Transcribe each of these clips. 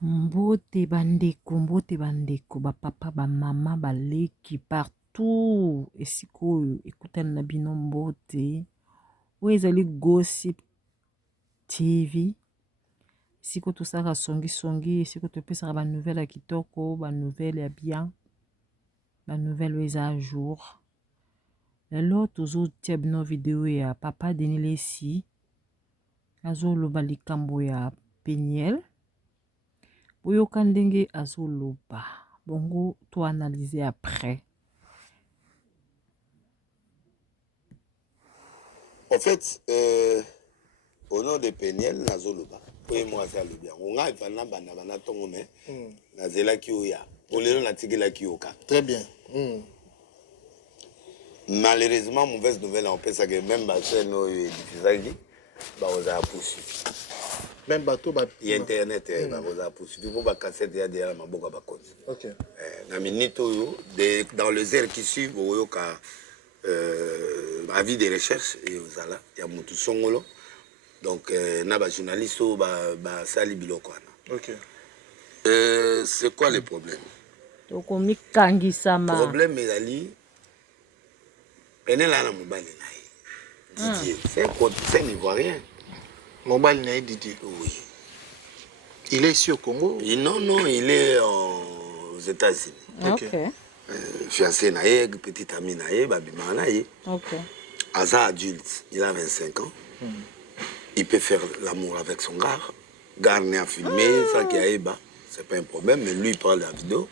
Mbote bandeko, ba papa, ba mama, ba leki partout. Esiko ekutana na bino mbote. Oyo ezali Gossip TV. Esiko tosaka songi, esiko topesaka ba nouvelle ya kitoko, ba nouvelle ya bien, ba nouvelle oyo eza à jour. Lelo tozotia bino video ya papa Denis Lesi. Azoloba likambo ya Peniel. Oyoka ndenge azoloba. Bongo to analyser après. En fait, au nom de Peniel, Nazoloba. Oui, moi, ça le bien. On a fait un banana tongome. Nazela Kioya. Pour les gens, la Kioka. Très bien. Malheureusement, mauvaise nouvelle, on peut que même ma chaîne diffusée, on a poursuivi. Même bateau, il y a internet, on a poursuivi. Pour la cassette, il y a des gens qui ok. Dans les heures qui suivent, il y a avis de recherche, il y a Moutou Songolo. Donc, il y a des journalistes qui Sali Biloko. Ok. C'est quoi le problème? Donc, on m'a kangi sama. Le problème est ali. Penel a la mobile Didier. C'est un Ivoirien. Mobile n'est Didier. Oui. Il est ici au Congo? Non, il est aux États-Unis. Ok. Fiancé naïe, petit ami naïe, babima naïe. Ok. Asa adulte, il a 25 ans. Il peut faire l'amour avec son gars. Gars n'est à filmer, ça qui a bas, c'est pas un problème, mais lui il parle de la vidéo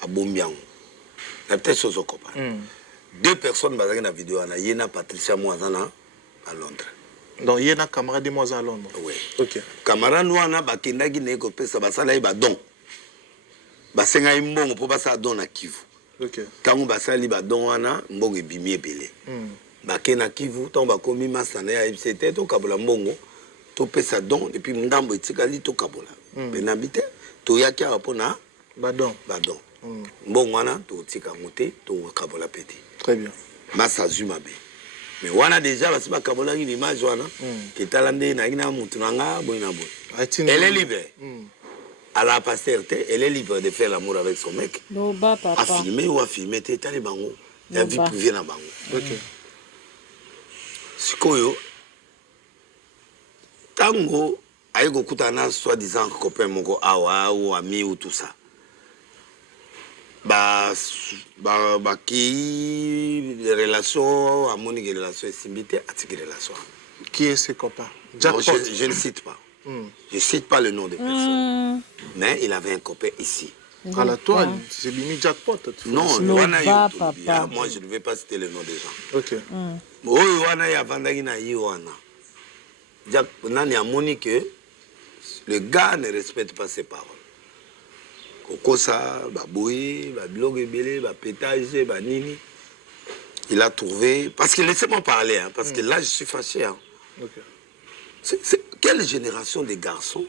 à Bombiang. Il y a peut-être chose au copain. Deux personnes dans la vidéo, il y a Patricia Moazana à Londres. Donc il y a un camarade de moi à Londres. Oui. Ok. Camarade nous on a bakenda qui n'est que ça basala ba don. Basenga imbongo pour basa don na Kivu. Ok. Tango basali ba don wana mbongo ebimi ebele. Bakena Kivu tango bakomi masana ya ICT to kabola mbongo to pesa don et puis ngambo etikali to kabola. Benabite to yaki apona Badon. Mbongo wana to tika ngote to kabola peti. Très bien. Masa zumabe. Mais wana déjà basi ba kabola une image wana qui talande na ina mutu nanga boina boy. Elle est libre. À la passerté, elle est libre de faire l'amour avec son mec. Loba papa. À filmer ou à filmer t'es tali bango. La vie privée na bango. Ok. Sikoyo tango aiko kutana soi-disant copain moko awa ou ami ou tout ça. Qui relation harmonique relation simbité attique relation. Qui est ce copain? Non, je ne cite pas. Je ne cite pas le nom de personne. Mais il avait un copain ici. À la toile, c'est Bimi Jackpot. Non, Loba papa. moi je ne vais pas citer le nom des gens. Ok. Oh, Wana ya vandagi na Iwana. Jack, nani amoni que le gars ne respecte pas ses paroles. Kokosa, Baboui, Bablog Ebele, Bapétage, Banini. Il a trouvé. Parce que laissez-moi parler, hein, parce que là je suis fâché. Hein. Okay. Quelle génération de garçons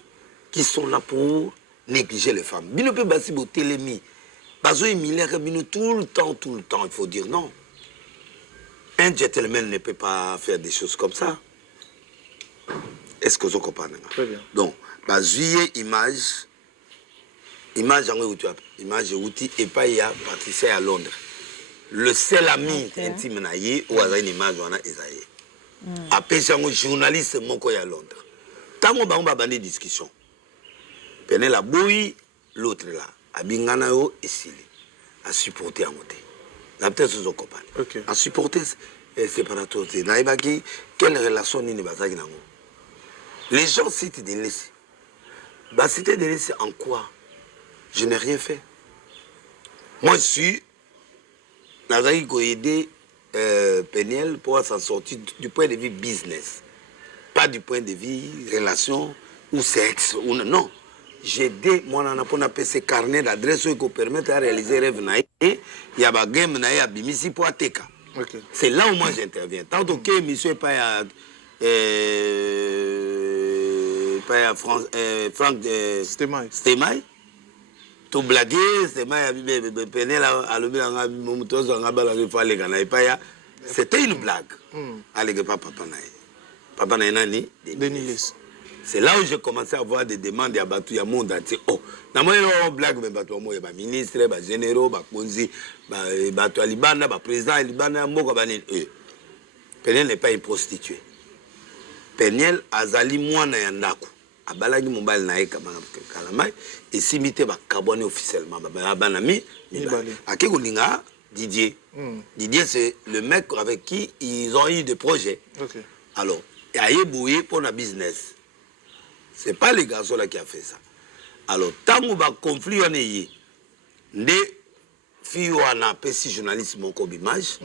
qui sont là pour négliger les femmes? Bino peut basi bo télémi. Bazo Emilien Bino tout le temps, il faut dire non. Un gentleman ne peut pas faire des choses comme ça. Est-ce que vous comprenez? Très bien. Donc, bazuye image outil et pas il y a Patricia à Londres. Le seul ami intime naïe ou à une image wana esaïe. Après c'est un journaliste moko à Londres. Tant on va bandi discussion. Pene la boui l'autre là. Abingana yo esili. A supporter à monter. La peut-être sous copain. A supporter séparateur. Naïbaki quelle relation ni bazaki nango. Les gens citent des laissés. Bah citer des laissés en quoi? Je n'ai rien fait. Moi, je suis Nazari qui a aidé Peniel pour s'en sortir du point de vue business. Pas du point de vue relation ou sexe. Ou non. J'ai aidé moi on a appelé ces carnets d'adresse qui permettent de réaliser rêve naïe. Il y a des game naïe à Bimisi pour Ateka. C'est là où moi j'interviens. Tant que monsieur pas Franck Stemai. Tout blaguer, c'était une blague. Allez, papa nani? Denis. C'est là où j'ai commencé à avoir des demandes à Batou, à monde entier. Oh, dans mon blague, mais Batou, il y a ministre, il y a généraux, il y a Konzi, Batou, il y a président, il y a Mokabani. Peniel n'est pas une prostituée. Peniel azali mwana ya ndako. Abalagi mobile na ye kalamai et simité ba carboné officiellement ba banami ake kolinga Didier. Didier c'est le mec avec qui ils ont eu des projets. Okay. Alors, aye boué pour la business. C'est pas les garçons là qui a fait ça. Alors, tango ba conflit on est ndé fi wana pesi journaliste moko bimage.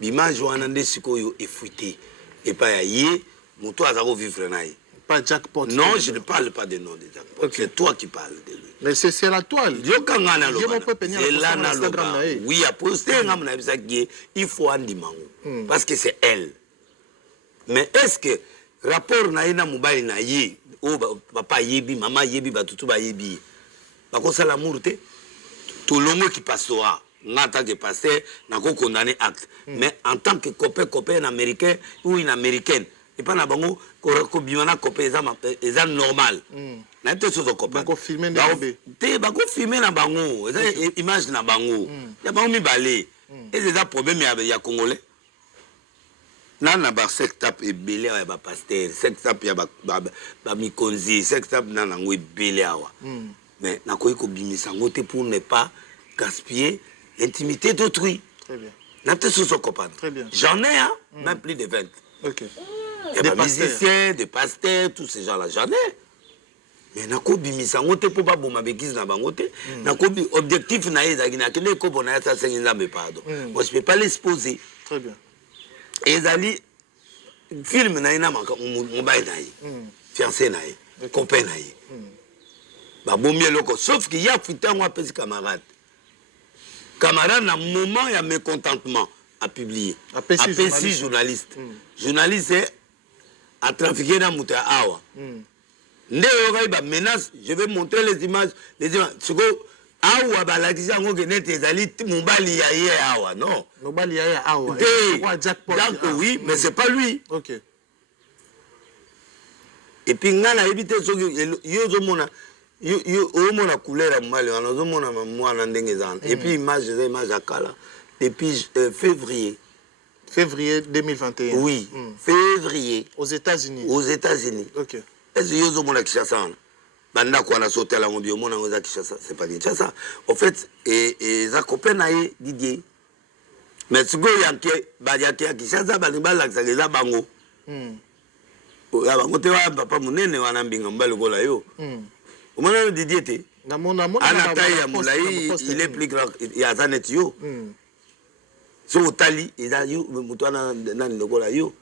Bimage wana ndé sikoyo effouité et pas aye muto azako vivre naï. Pas Jackpot. Non, je ne parle pas des noms de Jackpot. Okay. C'est toi qui parles de lui. Mais c'est la toile. C'est là, oui, à poster, il faut en dire. Parce que c'est elle. Mais est-ce que rapport naïna moubaï naïe, oh papa yebi, maman yebi, batutuba yebi, parce que ça l'amour, tout le monde qui passera. En tant que pasteur, n'a pas condamné acte. Mais en tant que copain américain ou une américaine, et pas na bango ko bimana copain eza normal. Na te so copain. Bango filmer na bébé. Te bango filmer na bango, eza image na bango. Ya bango mi balé. Et c'est un problème ya congolais. Na ba sectap e belé ya ba pasteur, sectap ya ba mikonzi, sectap na nango e belé awa. Mais na ko bimisa ngote pour ne pas gaspiller l'intimité d'autrui. Très bien. N'a peut-être sous son copain. Très bien. J'en ai, hein, même plus de 20. Ok. Il y a des musiciens, des pasteurs, tous ces gens-là, j'en ai. Mais n'a pas bimisa ngote pour pas bomba béquise na bangote. N'a pas objectif na ezagi na kene ko bona ça c'est une lame pardon. Moi je peux pas l'exposer. Très bien. Ezali film na ina maka mobile na yi. Fiancé na yi, copain na yi. Ba bomie loko sauf qu'il y a futan wa pesi camarade. Camarade, à un moment, il y a mécontentement à publier. À PC journaliste. Journaliste, c'est à trafiquer dans Mouta Awa. Menace, je vais montrer les images. Ce que Awa, la question que net est allé, Moubali Yaye Awa, non. Moubali Yaye Awa. Oui, mais c'est pas lui. Ok. Et puis, on a évité ce que. Au moins la couleur à Mali, on a moi et puis image à Kala depuis février. Février 2021. Oui, février. Aux États-Unis. Aux États-Unis. Ok. Est-ce que vous avez Kinshasa? Banda quoi na sauté la ngombi au monde en Kinshasa, c'est pas Kinshasa. En fait, et ça copain naïe Didier. Mais ce que yanke badiate à Kinshasa banibal la ça bango. Ya bango te wa papa munene wana mbinga mbalo kola yo. Au moment où Didier était, il est plus grand. Il y a un étio. Sur Tali, il y a eu un yo.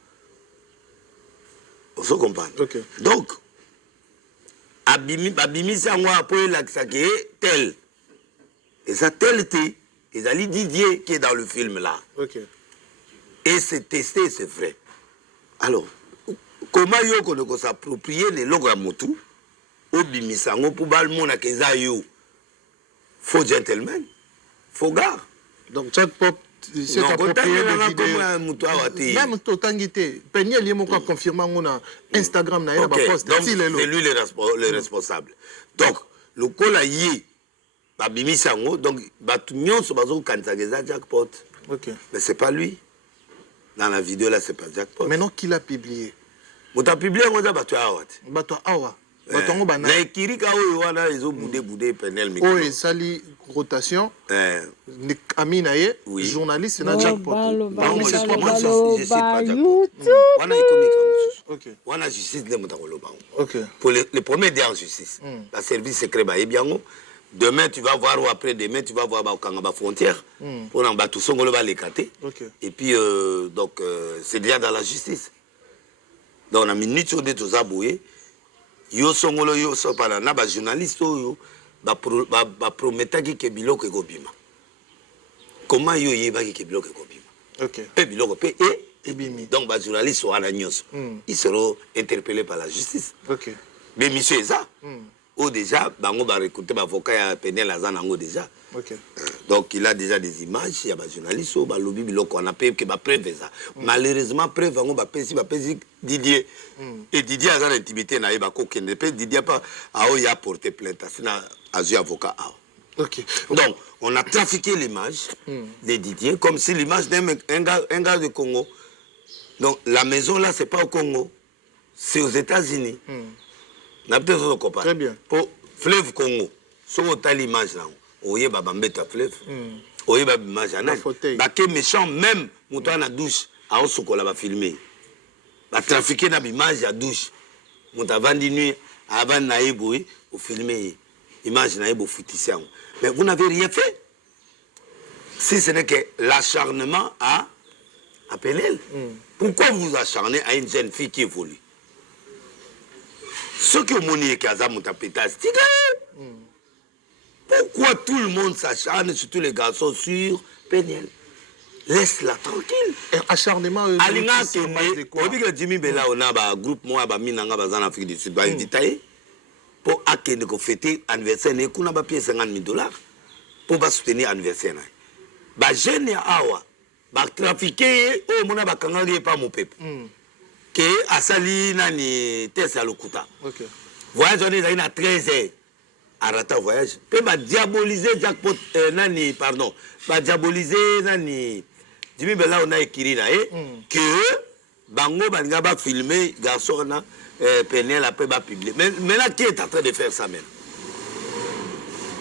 On se comprend. Donc, Abimi, c'est moi pour la tel. Et ça, tel était. Il y a Didier qui est dans le film là. Et c'est testé, c'est vrai. Alors, comment on peut s'approprier les logs à Motu? Obimisango pour balmona keza yo. Faux gentleman, faux gars. Donc Jackpot c'est approprié de vidéo. Même totangité, Peniel yemo ko confirmer ngona Instagram na ya ba post. C'est lui le responsable. Donc le kola yi ba bimisango donc batu nyonso bazo kanisa keza Jackpot. OK. Mais c'est pas lui. Dans la vidéo là c'est pas Jackpot. Maintenant qui l'a publié? Mota publié ngoza batu awat. Batu awa. Na ekirika oyo wana ezo boudé Penel micro. Oh et sali rotation. Ami naye journaliste na Jackpot. Je sais pas Jackpot. Wana économique en OK. Wana justice de mutakolo ba. OK. Pour les premiers dés en justice. La service secret ba ebiango. Demain tu vas voir ou après demain tu vas voir ba kanga ba frontière pour en battu songolo ba l'écater. OK. Et puis donc c'est déjà dans la justice. Donc on a minute sur des tous aboués. Yo songolo yo so para na ba journaliste yo ba prometaki ke biloko ekobima. Comment yo yebaki ke biloko ekobima? OK. Et biloko pe et bimi. Donc ba journaliste wana nyonso. Ils seront interpellés par la justice. OK. Mais monsieur ça. Ou déjà bango ba recruter ba avocat ya Penel azanango déjà. OK. Donc il a déjà des images, il y a ba journaliste ba lobby biloko on a payé que ba preuve ça. Malheureusement preuve bango ba pesi Didier. Et Didier a une intimité, Didier a porté plainte, a eu avocat. Ok. Donc, on a trafiqué l'image de Didier comme si l'image d'un gars de Congo. Donc, la maison là, c'est pas au Congo, c'est aux États-Unis. Très bien. Pour Fleuve Congo, si on a l'image là, on y a Babambeta Fleuve, on y a l'image là. Baké méchant, même, on a la douche, à Osokola va filmer. Va trafiquer l'image à douche. On a vendu nuit, avant Naïboui, au filmer. Image Naïbo foutissant. Mais vous n'avez rien fait. Si ce n'est que l'acharnement à Penel. Pourquoi vous vous acharnez à une jeune fille qui évolue? Ce que mon pourquoi tout le monde s'acharne, surtout les garçons, sur Penel? Laisse-la tranquille. Acharnement, Alinga Kene, que Jimmy Bella, on a un groupe, moi, Minanga, en Afrique du Sud, pour Akene ko fêter anniversaire, on a un pied $50,000 pour soutenir l'anniversaire. Ba jeune ya awa, ba trafiquer, oh, mon a ba kangari pas mon peuple. Que asali nani tesa lokuta. Ok. Voyage on est à 13 heures. Arrêta voyage. Pe ba diaboliser jackpot nani pardon. Ba diaboliser nani. Jimmy Bella on a écrit là que bango banga ba filmer garçon na Penel après va publier. Mais là, qui est en train de faire ça même?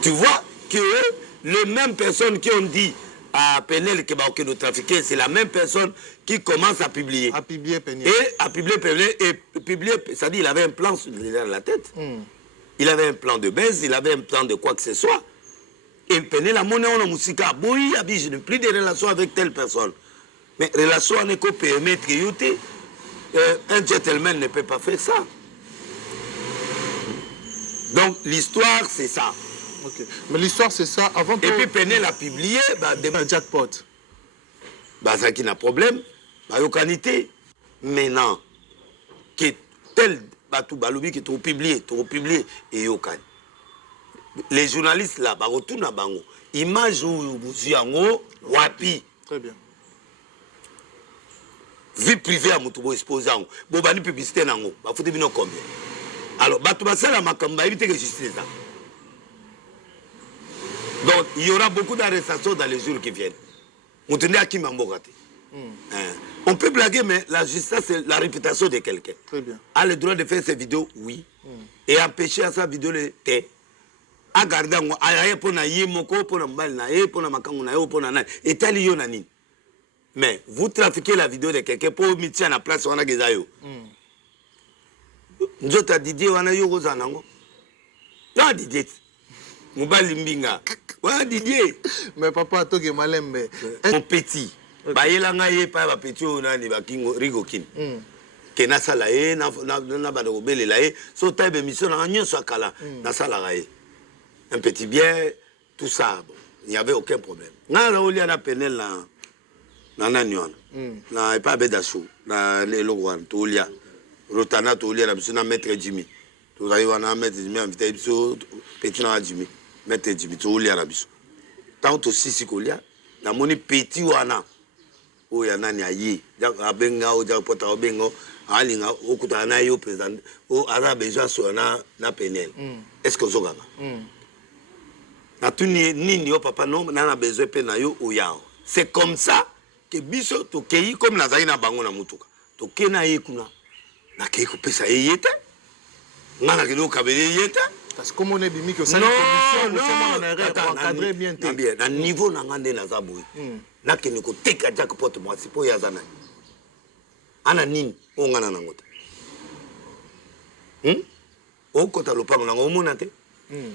Tu vois que les mêmes personnes qui ont dit à Penel que va nous trafiquer, c'est la même personne qui commence à publier. À publier Penel. Et à publier Penel, et publier, c'est-à-dire il avait un plan derrière la tête. Il avait un plan de baisse, il avait un plan de quoi que ce soit. Et Penel a monnaie en musique, oui, je n'ai plus de relations avec telle personne. Mais relation n'est qu'au permettre que un gentleman ne peut pas faire ça. Donc l'histoire c'est ça. Ok. Mais l'histoire c'est ça avant que... Et puis Penel a publié un jackpot. Ça qui n'a problème, qualité. Maintenant, que tel batou balobi qui trop publié et yokan. Les journalistes là, retournent à bango. Image où vous yango wapi. Très bien. Vie privée à Moutoubo exposé en Bobani publicité nango, bah faut deviner combien. Alors, Batoubassel à Makamba, évitez que justice ça. Donc, il y aura beaucoup d'arrestations dans les jours qui viennent. On tenait à qui Mambogate. On peut blaguer, mais la justice, c'est la réputation de quelqu'un. Très bien. A le droit de faire ses vidéos, oui. Et empêcher à sa vidéo le thé. À garder, à pour na yemoko, pour na mbal na e, pour na makango na e, pour na na. Et tel yonani. Mais vous trafiquez la vidéo de quelqu'un pour mettre à la place on a gezayo. Nous autres Didier on a eu Rosanango. Non Didier. Mobali mbinga. Ouais Didier. Mais papa toi que malembe. Mon petit. Ba yelanga ye pa ba petit on a ni ba kingo rigokin. Que na sala e na ba do belela e so tabe mission na nyoso akala na sala gae. Un petit bien tout ça. Il n'y avait aucun problème. Na la olia na Penel là. Nana nyon na pas bedasou na le logwan tolia rotana tolia na biso na maître Jimmy to zai wana maître Jimmy invité biso petit na Jimmy maître Jimmy tolia na biso tant to sisi kolia na moni petit wana o ya nani ayi abenga o ja pota obengo alinga okuta na yo président o ara besoin so na Penel est-ce que zogama na tuni nini o papa no na besoin pe na yo o yao c'est comme ça que biso to kei comme na zaina bango na mutuka to kena yekuna na kei ko pesa yete ngana ke do kabele yete parce que comme on est bimi que ça commission pour encadrer bien bien na niveau na ngande na zaboui na ke ne ko teka jackpot moi sipo ya zana ana nini o ngana na ngota o kota lopango na ngomona te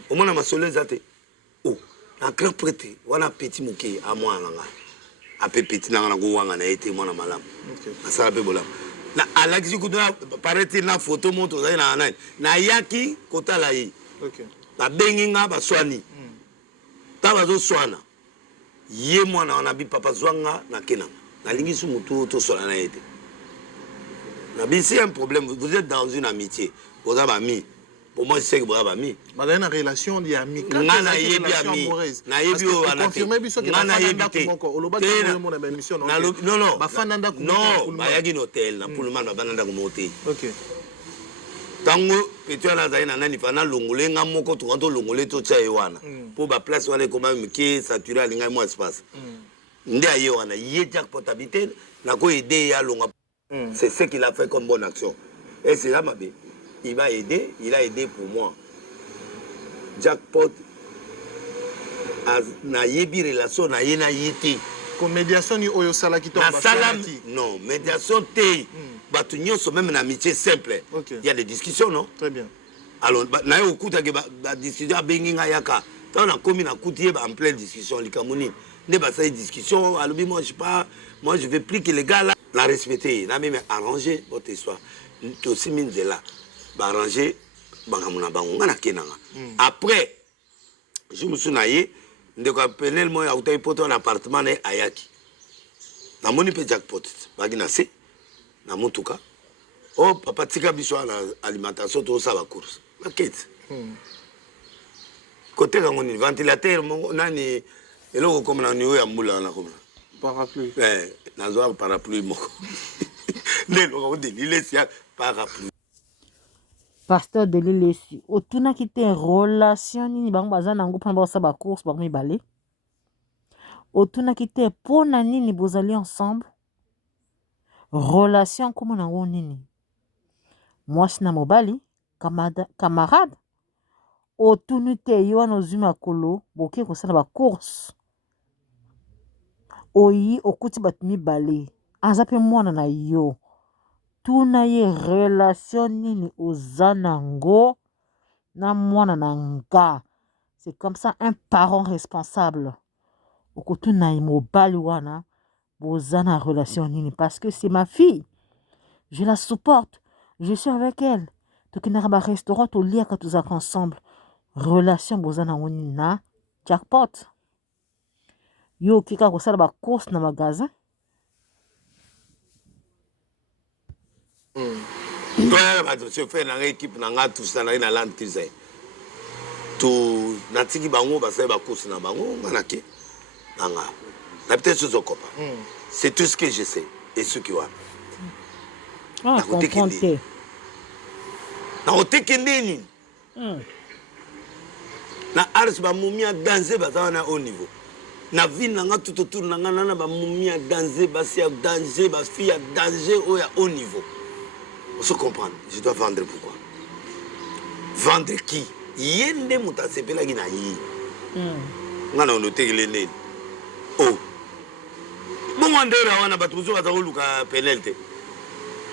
o mona masoleza te o na grand prêtre wana petit muke a moi nga a petit na go wanga na été mona malam asala pe bolam na alaki kuduna paraît na photo moto za na yaki kota la yi ba benginga ba swani ta ba zo swana ye mwana na bi papa zwanga na kena na lingi su mutu to sola na été na bi c'est un problème vous êtes dans une amitié vous avez ami Pour moi, c'est que bravo ami. Mais une relation amicale, une relation amoureuse. Parce que confirmer biso que la fanda kumoko, oloba que mon émission non. Non. Ba fanda kumoko. Non, ba yagi hôtel na pour le mal ba nanda kumote. OK. Tango petu ala zaina nani fana longole nga moko to kanto longole to tsa yewana. Pour ba place wana comme miki saturé alinga mo espace. Ndé aye wana yé jackpot habité na ko aider ya longa. C'est ce qu'il a fait comme bonne action. Et c'est là ma bé. Il m'a aidé, il a aidé pour moi. Jackpot na yebi relation na yena yiti. Comme médiation ni oyo sala qui tombe. Non, médiation té. Batu nyonso même na amitié simple. Il y a des discussions non? Très bien. Alors na yo kuta ke ba discussion benginga yaka. Tant na komi na kutie ba en pleine discussion likamoni. Ne ba ça discussion, alobi moi je pas, moi je veux plus que les gars là la respecter, na même arranger votre histoire. Tu aussi minzela. Ba arranger bangamuna bangonga na kenanga. Après je me suis naïe ndeko penel mo ya utai poto un appartement na ayaki. Na moni pe jackpot. Bagina se na mutuka. Oh papa tika biso na alimentation to sa ba course. Ma quête. Côté quand on ventilateur nani eloko comme na niwe ya mbula na comme parapluie. Na zo parapluie moko. Lelo ko de lilesia parapluie. Pasteur de l'Ilesi, otuna kite relation nini bango baza nango pona ba ba course bango mibale. Otuna kite pona nini bozali ensemble. Relation comme nango nini. Mwasi na mobali, camarade. Otunu te yo na zuma kolo, boke kosala ba course. Oyi okuti bat mibale. Azape mwana na yo. Tuna ye relation nini ozanango na mwana nanga. C'est comme ça un parent responsable. Okotuna ye mobali wana bozana relation nini parce que c'est ma fille. Je la supporte. Je suis avec elle. Tokina ba restaurant to lia ka tuzaka ensemble. Relation bozana nini na jackpot. Yo kika kosala ba course na magasin. Je fais une équipe na tout ça na l'antise. Tout natiki bango ba sa ba course na bango manaki. Nanga. Na peut-être ce copain. C'est tout ce que je sais et ce qui va. Ah, comprends-tu. Na otekende ni. Na ars ba mumia danser ba na haut niveau. Na vie nanga tout autour nanga na ba mumia danser ba si danger ba fille à danger au haut niveau. On se comprend. Je dois vendre pourquoi? Vendre qui? Yende muta sepela gina yi. Ngana on otekele ne. Oh. Bon wandera wana batuzo bazoluka penalty.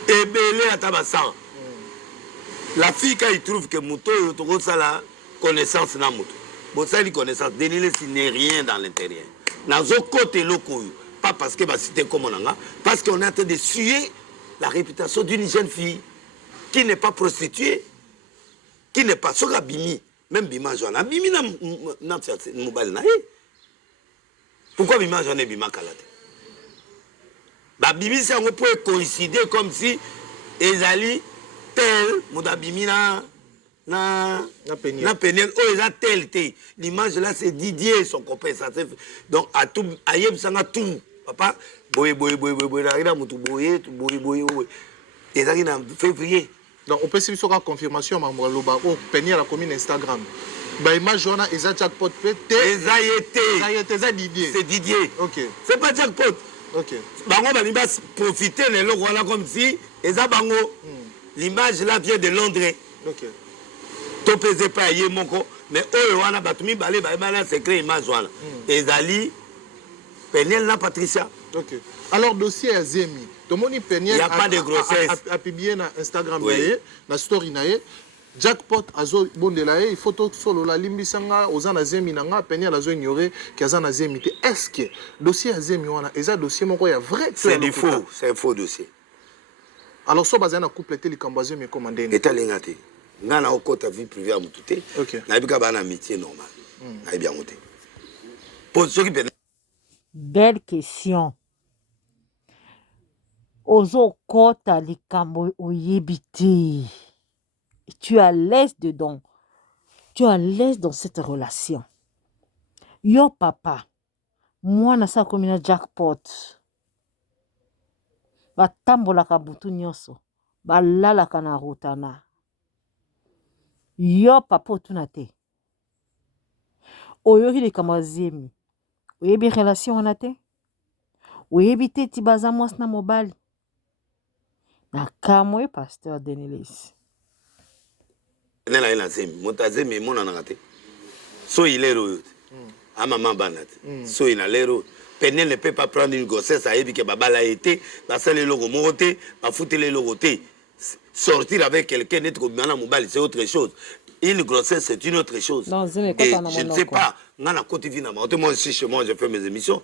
Ebele atabasan. La fille quand il trouve que Mouto ça la connaissance na Mouto. Bon ça dit connaissance Denile si n'est rien dans l'intérieur. Dans un côté loko pas parce que va citer comme on a parce qu'on est en train de suer la réputation d'une jeune fille qui n'est pas prostituée, qui n'est pas sur bimi, même bima joana bimi na mobile na. Pourquoi bima joana bima kalate? Ba bimi c'est on peut coïncider comme si ezali tel modabimi na penel oh eza tel te l'image là c'est Didier son copain ça donc à tout ayeb sanga tout papa boye na mutu boye ezaki na février. Donc on peut se faire confirmation maman loba oh penel la commune Instagram ba image wana eza jackpot te eza Didier. C'est Didier. OK. C'est pas jackpot. OK. Bango ba liba profiter les loko wana comme si eza bango. L'image là vient de Londres. OK. To pese pas yé moko mais oyo wana batumi balé ba bana secret image wana. Ezali Penel na Patricia. OK. Alors dossier Azemi. Tomoni Penel il y a pas de grossesse. A publié na Instagram naye, na story naye. Jackpot azo bondela il faut tout solo la limbisanga ozana Azemi nanga Penel azo ignorer que azana Azemi. Est-ce que dossier Azemi wana eza dossier moko ya vrai? C'est du faux, c'est un faux dossier. Alors so bazana compléter les cambazo mais commandé. Et talingati. Ngana okota vie privée à mututé. OK. Na bika bana amitié normal. Na bien monté. Pour ceux qui Belle question. Ozo kota likambo oyebite. Et tu es à l'aise dedans. Tu es à l'aise dans cette relation. Yo papa, moi na sa komina jackpot. Batambolaka butu nyonso. Balalaka na rotana. Yo papa otuna te. Oyoki likambo zemi. Oyebi relation wana te. Oyebi te ti baza mwasi na mobali. Na kamwe pasteur Denilis. Nela ina zemi. Mota zemi mona na te. So il est route. À maman banat. So il a l'air. Penel ne peut pas prendre une grossesse à Ebi que Baba l'a été. Passer les logos monter, pas foutre les logos. Sortir avec quelqu'un, être comme Mana Mobile, c'est autre chose. Une grossesse, c'est une autre chose. Non, Et je ne sais pas. Nana côté vina. Moi aussi chez moi, je fais mes émissions.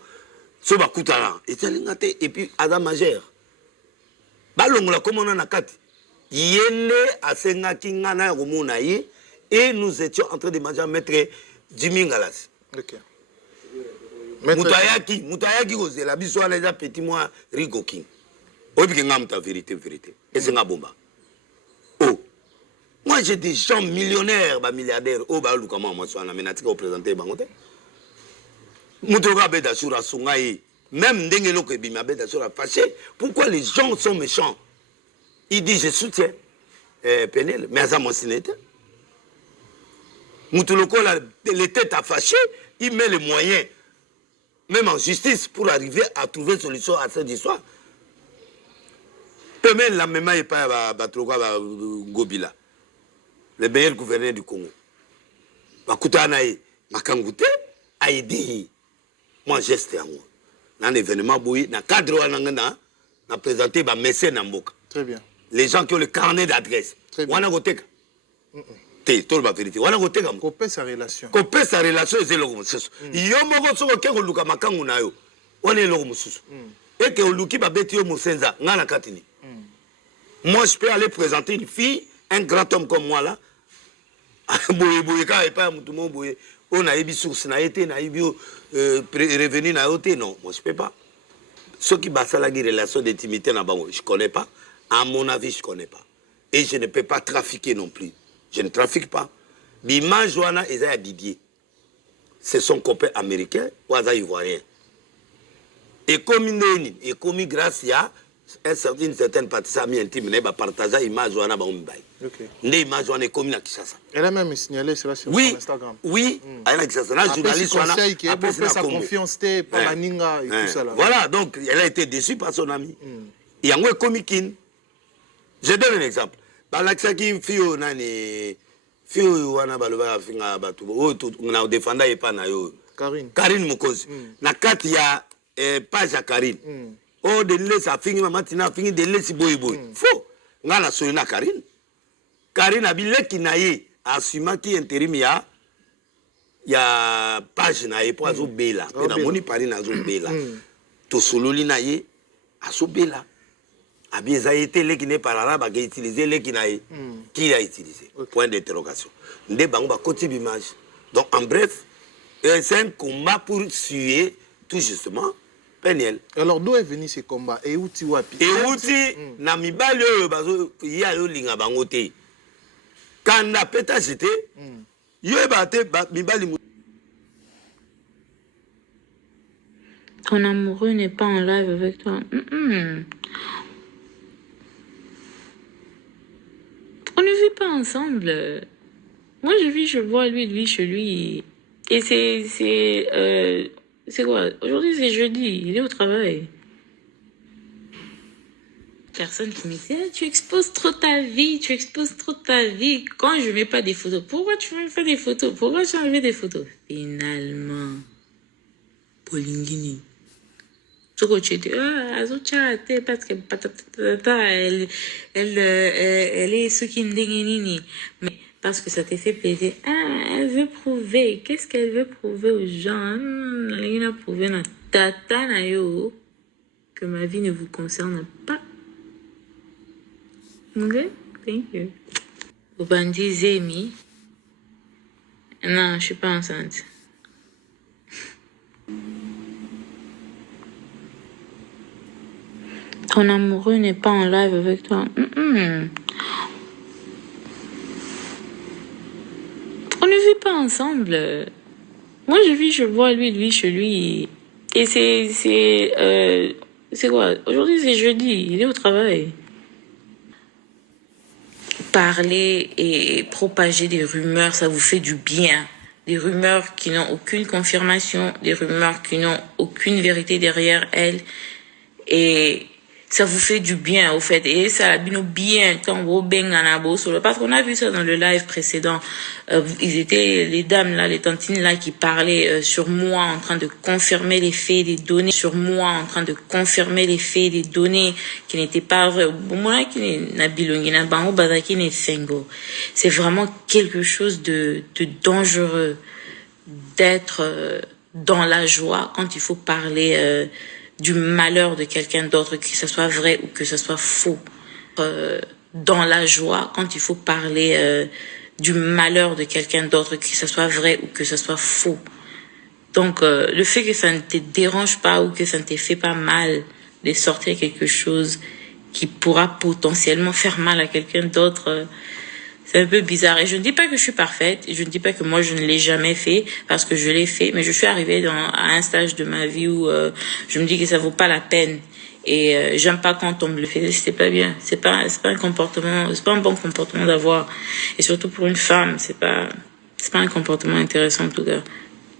So ba kutana. Et puis Adam Majeur. Balongola comme on en a quatre. Yene a senga kingana romona yi. Et nous étions en train de manger maître Jimmy Ngalas. Ok. Moutayaki ose la biso ala ja petit moi Rigo King. Obi ke ngam ta vérité. Et c'est nga bomba. Oh. Moi j'ai des gens millionnaires, ba milliardaires, oh ba luka moi so na menatika représenter bangote. Mutoka beda sura sungai. Même ndenge loko bima beda sura fâché. Pourquoi les gens sont méchants? Il dit je soutiens Penel, mais ça mon sinete. Moutoloko les têtes à fâcher, il met les moyens même en justice, pour arriver à trouver une solution à cette histoire. Même la même n'est pas Gobila, le meilleur gouverneur du Congo. Bakutanaï, Makangouté, a aidé. Moi, geste en moi. Dans l'événement, dans le cadre, on a présenté ma mécène en Mboka. Très bien. Les gens qui ont le carnet d'adresse. On a voté. Tout la vérité. On a voté comme Couper sa relation. Couper sa relation, c'est le mususu. Yo moko soko ke ko luka makangu na yo. On est le mususu. Et que luki ba beti yo musenza ngana katini. Moi je peux aller présenter une fille, un grand homme comme moi là. Boye ka et pas mutu mo boye. On a ebi source na été na ebi revenu na yote non, moi je peux pas. Ceux qui basa la relation d'intimité na bango, je connais pas. À mon avis, je connais pas. Et je ne peux pas trafiquer non plus. Je ne trafique pas. Bima Joana et Zaya Didier. C'est son copain américain ou Aza ivoirien. Et comme grâce à une certaine partie amie intime, ne va partager Ima Joana Baumbaï. Ne Ima Joana est comme na Kishasa. Elle a même signalé cela sur son Instagram. Oui, elle a Kishasa. La journaliste conseil qui a fait sa confiance par la Ninga et tout ça là. Voilà, donc elle a été déçue par son ami. Et en comiquine. Je donne un exemple. Balaksaki fio nani fio wana baloba finga batu o na defenda epa na yo Karine Mukozi na kati ya page ya Karine o de lesa fingi mama tina fingi de lesi boy fo ngala so na Karine abileki na ye asuma ki interim ya page na ye po azo bela na moni pari na azo bela to sololi na ye azo bela. Ça a été les qui n'est pas là, qui a utilisé les qui n'a qui a utilisé. Point d'interrogation. Nous avons côté d'image. Donc en bref, c'est un combat pour suer tout justement Peniel. Alors d'où est venu ce combat? Et où tu vois? Et où tu na mi balé il y a le linga bangote. Quand na peta c'était yo baté mi bali. Ton amoureux n'est pas en live avec toi. On ne vit pas ensemble. Moi, je vois lui chez lui. Et c'est quoi? Aujourd'hui, c'est jeudi. Il est au travail. Personne qui me dit, tu exposes trop ta vie, Quand je ne mets pas des photos, pourquoi tu me fais des photos? Pourquoi tu enlevé des photos? Finalement, Paulingini. Parce que elle est ce qui mais parce que ça te fait plaisir. Elle veut prouver. Qu'est-ce qu'elle veut prouver aux gens? Elle a prouvé que ma vie ne vous concerne pas. Ok? Thank you. Vous bandit Zemi. Non, je suis pas enceinte. Ton amoureux n'est pas en live avec toi. ensemble. Moi, je vis chez moi, lui, lui chez lui. Et c'est quoi? Aujourd'hui, c'est jeudi. Il est au travail. Parler et propager des rumeurs, ça vous fait du bien. Des rumeurs qui n'ont aucune confirmation, des rumeurs qui n'ont aucune vérité derrière elles. Et ça vous fait du bien, au fait. Et ça a bien quand vous parce qu'on a vu ça dans le live précédent. Ils étaient les dames là, les tantines là qui parlaient sur moi en train de confirmer les faits, des données sur moi en train de confirmer les faits, des données qui n'étaient pas vraies. C'est vraiment quelque chose de dangereux d'être dans la joie quand il faut parler du malheur de quelqu'un d'autre, que ce soit vrai ou que ce soit faux. Dans la joie quand il faut parler du malheur de quelqu'un d'autre, que ce soit vrai ou que ce soit faux. Donc, le fait que ça ne te dérange pas ou que ça ne te fait pas mal de sortir quelque chose qui pourra potentiellement faire mal à quelqu'un d'autre, c'est un peu bizarre. Et je ne dis pas que je suis parfaite. Et je ne dis pas que moi, je ne l'ai jamais fait parce que je l'ai fait. Mais je suis arrivée à un stage de ma vie où je me dis que ça vaut pas la peine. Et j'aime pas quand on me le fait. C'est pas bien. C'est pas un comportement, c'est pas un bon comportement d'avoir. Et surtout pour une femme, c'est pas un comportement intéressant en tout cas.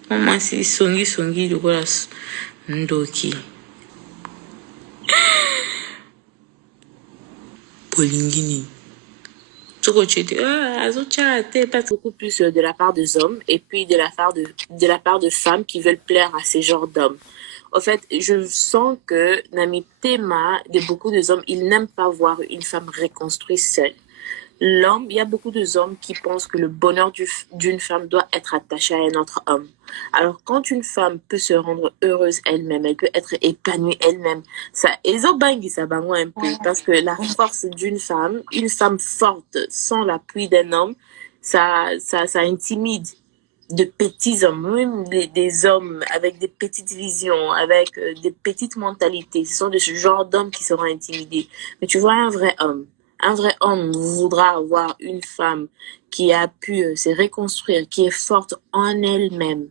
Moi, c'est songi, le voilà, ndoki. Polingini. Beaucoup plus de la part des hommes et puis de la part de femmes qui veulent plaire à ces genres d'hommes. En fait, je sens que dans mes thèmes de beaucoup de hommes, ils n'aiment pas voir une femme reconstruite seule. L'homme, il y a beaucoup d'hommes qui pensent que le bonheur d'une femme doit être attaché à un autre homme. Alors, quand une femme peut se rendre heureuse elle-même, elle peut être épanouie elle-même, ça, ça un peu, parce que la force d'une femme, une femme forte sans l'appui d'un homme, ça intimide de petits hommes, même des hommes avec des petites visions, avec des petites mentalités. Ce sont de ce genre d'hommes qui seront intimidés. Mais tu vois, un vrai homme voudra avoir une femme qui a pu se reconstruire, qui est forte en elle-même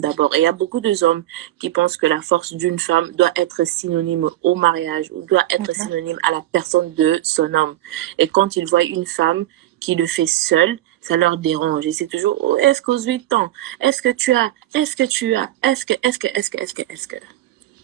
d'abord. Et il y a beaucoup d'hommes qui pensent que la force d'une femme doit être synonyme au mariage ou doit être synonyme à la personne de son homme. Et quand ils voient une femme qui le fait seule, ça leur dérange. Et c'est toujours, oh, est-ce qu'aux 8 ans, est-ce que tu as.